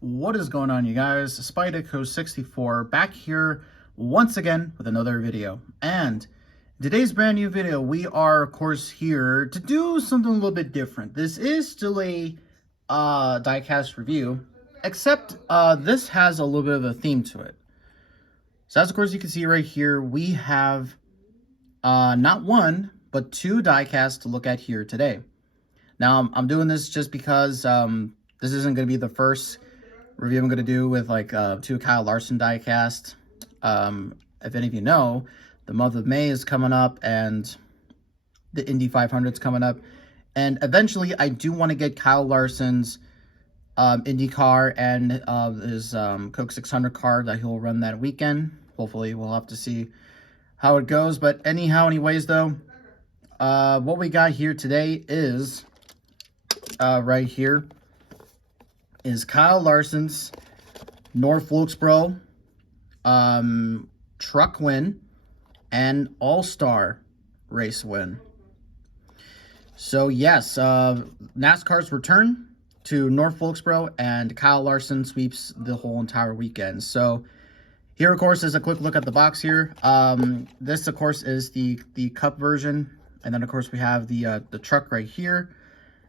What is going on, you guys? Spideco64 back here once again with another video. And today's brand new video, we are of course here to do something a little bit different. This is still a diecast review, except this has a little bit of a theme to it. So as of course you can see right here, we have not one but two diecasts to look at here today. Now I'm doing this just because this isn't going to be the first review I'm going to do with like two Kyle Larson diecast. If any of you know, the month of May is coming up and the Indy 500 is coming up. And eventually I do want to get Kyle Larson's IndyCar and his Coke 600 car that he'll run that weekend. Hopefully we'll have to see how it goes. But anyways though, what we got here today is right here is Kyle Larson's North Wilkesbro truck win and all-star race win. So yes, NASCAR's return to North Wilkesbro, and Kyle Larson sweeps the whole entire weekend. So here, of course, is a quick look at the box here. This, of course, is the Cup version, and then, of course, we have the truck right here.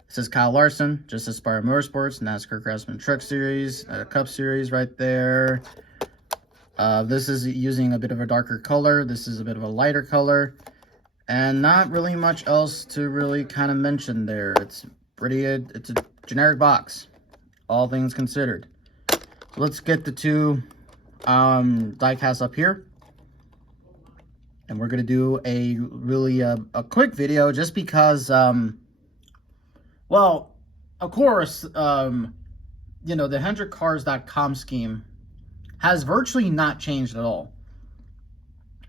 It says Kyle Larson, just Aspire Motorsports, NASCAR Craftsman Truck Series, Cup Series right there. This is using a bit of a darker color. This is a bit of a lighter color. And not really much else to really kind of mention there. It's a generic box, all things considered. Let's get the two diecasts up here. And we're going to do a really a quick video just because... well, of course, you know, the 100cars.com scheme has virtually not changed at all.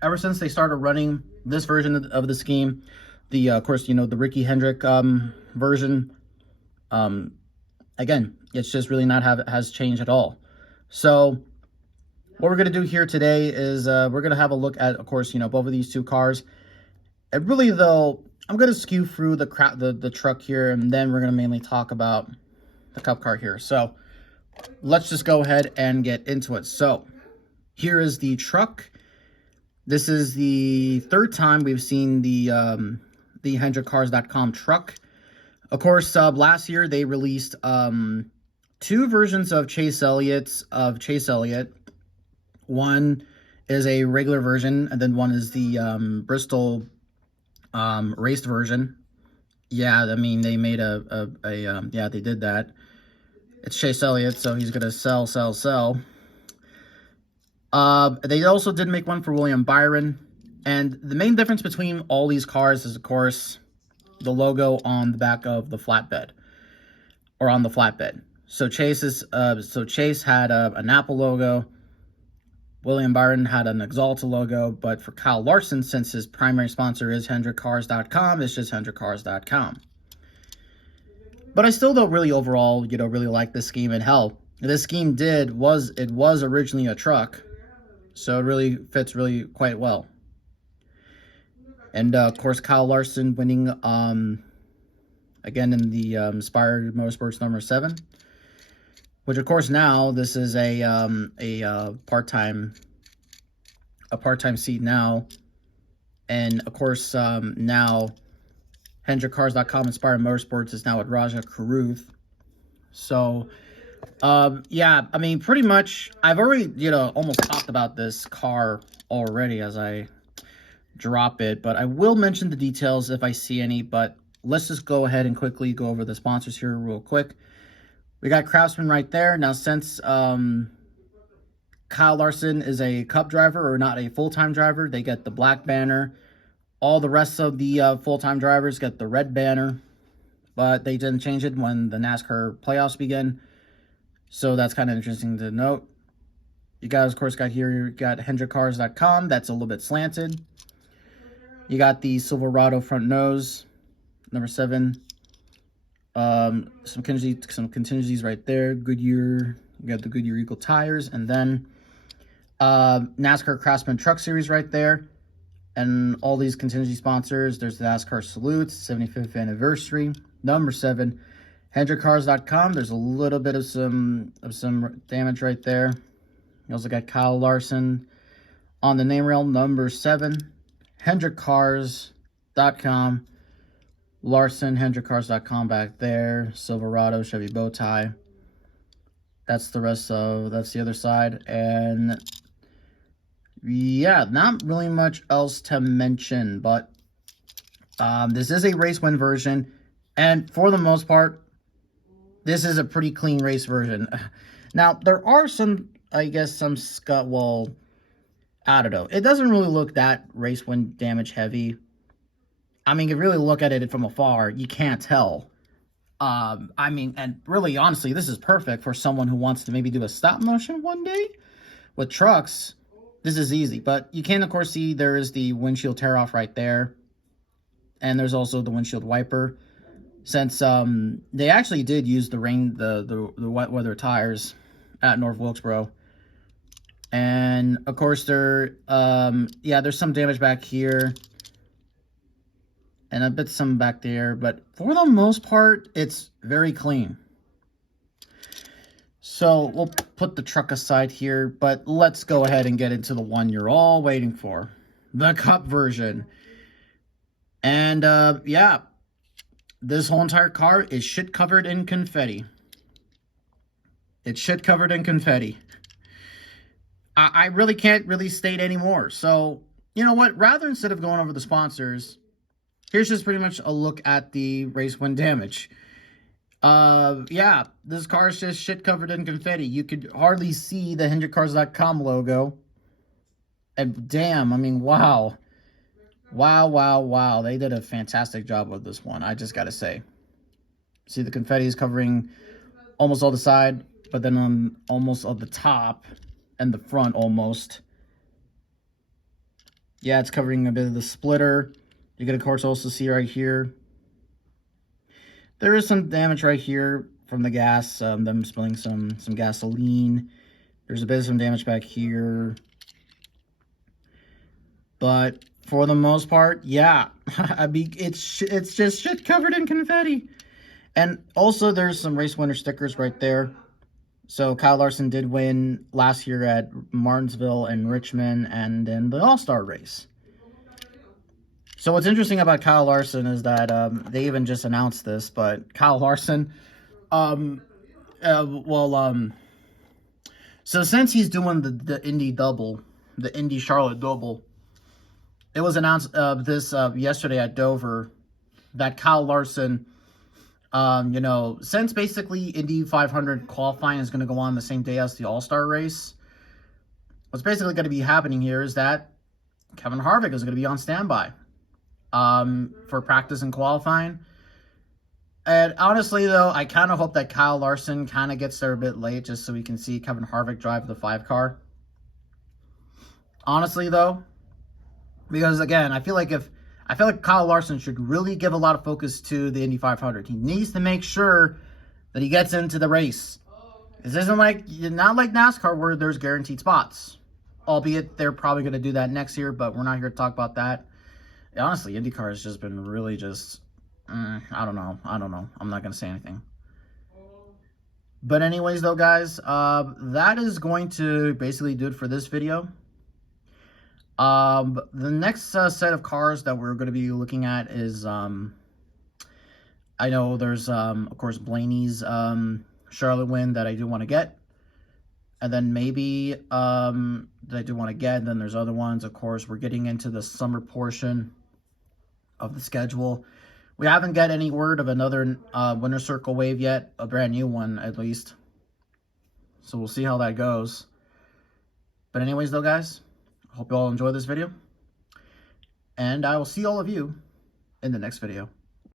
Ever since they started running this version of the scheme, of course, you know, the Ricky Hendrick version, again, it's just really not has changed at all. So what we're going to do here today is we're going to have a look at, of course, you know, both of these two cars. And really, though, I'm going to skew through the truck here, and then we're going to mainly talk about the Cup car here. So let's just go ahead and get into it. So here is the truck. This is the third time we've seen the 100cars.com truck. Of course, last year they released two versions of Chase Elliott. One is a regular version, and then one is the Bristol raced version. Yeah, I mean, they made yeah, they did that. It's Chase Elliott, so he's gonna sell. They also did make one for William Byron, and the main difference between all these cars is, of course, the logo on the back of the flatbed, or on the flatbed. So Chase had an Apple logo. William Byron had an Exalta logo, but for Kyle Larson, since his primary sponsor is 100cars.com, it's just 100cars.com. But I still don't really overall, you know, really like this scheme. And hell, this scheme was originally a truck, so it really fits really quite well. And of course, Kyle Larson winning again in the Aspire Motorsports number 7. Which, of course, now this is a part-time seat now, and of course now 100cars.com Inspire Motorsports is now at Raja Caruth. So yeah, I mean, pretty much I've already, you know, almost talked about this car already as I drop it, but I will mention the details if I see any. But let's just go ahead and quickly go over the sponsors here real quick. We got Craftsman right there. Now, since Kyle Larson is a Cup driver or not a full-time driver, they get the black banner. All the rest of the full-time drivers get the red banner, but they didn't change it when the NASCAR playoffs begin. So that's kind of interesting to note. You guys, of course, got 100cars.com. That's a little bit slanted. You got the Silverado front nose, number 7. Some contingencies right there. Goodyear, you got the Goodyear Eagle tires, and then NASCAR Craftsman Truck Series right there, and all these contingency sponsors. There's the NASCAR Salutes, 75th anniversary, number 7, HendrickCars.com. There's a little bit of some damage right there. You also got Kyle Larson on the name rail, number 7. HendrickCars.com. Larson, HendrickCars.com back there. Silverado, Chevy bow tie. That's the rest of, that's the other side. And yeah, not really much else to mention, but this is a race win version. And for the most part, this is a pretty clean race version. Now, there are some, I guess, some well, I don't know. It doesn't really look that race win damage heavy. I mean, if you really look at it from afar, you can't tell. I mean, and really, honestly, this is perfect for someone who wants to maybe do a stop motion one day. With trucks, this is easy. But you can, of course, see there is the windshield tear-off right there. And there's also the windshield wiper. Since they actually did use the wet weather tires at North Wilkesbro. And, of course, there's some damage back here. And a bit some back there. But for the most part, it's very clean. So, we'll put the truck aside here. But let's go ahead and get into the one you're all waiting for. The Cup version. And, yeah. This whole entire car is shit covered in confetti. It's shit covered in confetti. I really can't really state anymore. So, you know what? Rather, instead of going over the sponsors, here's just pretty much a look at the race win damage. Yeah, this car is just shit covered in confetti. You could hardly see the HendrickCars.com logo. And damn, I mean, wow. Wow. They did a fantastic job with this one, I just gotta say. See, the confetti is covering almost all the side, but then on almost all the top and the front almost. Yeah, it's covering a bit of the splitter. You can, of course, also see right here. There is some damage right here from the gas, them spilling some gasoline. There's a bit of some damage back here. But for the most part, yeah, I mean, it's just shit covered in confetti. And also, there's some race winner stickers right there. So Kyle Larson did win last year at Martinsville and Richmond, and then the All-Star race. So what's interesting about Kyle Larson is that they even just announced this, but Kyle Larson, so since he's doing the Indy double, the Indy Charlotte double. It was announced yesterday at Dover that Kyle Larson, since basically Indy 500 qualifying is going to go on the same day as the All-Star race, what's basically going to be happening here is that Kevin Harvick is going to be on standby for practice and qualifying. And honestly, though, I kind of hope that Kyle Larson kind of gets there a bit late just so we can see Kevin Harvick drive the 5 car. Honestly, though. Because, again, I feel like Kyle Larson should really give a lot of focus to the Indy 500. He needs to make sure that he gets into the race. This isn't not like NASCAR where there's guaranteed spots. Albeit they're probably going to do that next year, but we're not here to talk about that. Honestly, IndyCar has just been really just, I don't know. I'm not going to say anything. But anyways, though, guys, that is going to basically do it for this video. The next set of cars that we're going to be looking at is, I know there's, of course, Blaney's Charlotte win that I do want to get. And then maybe that I do want to get. And then there's other ones. Of course, we're getting into the summer portion of the schedule. We haven't got any word of another Winter Circle wave yet. A brand new one, at least. So we'll see how that goes. But anyways, though, guys, I hope you all enjoyed this video. And I will see all of you in the next video.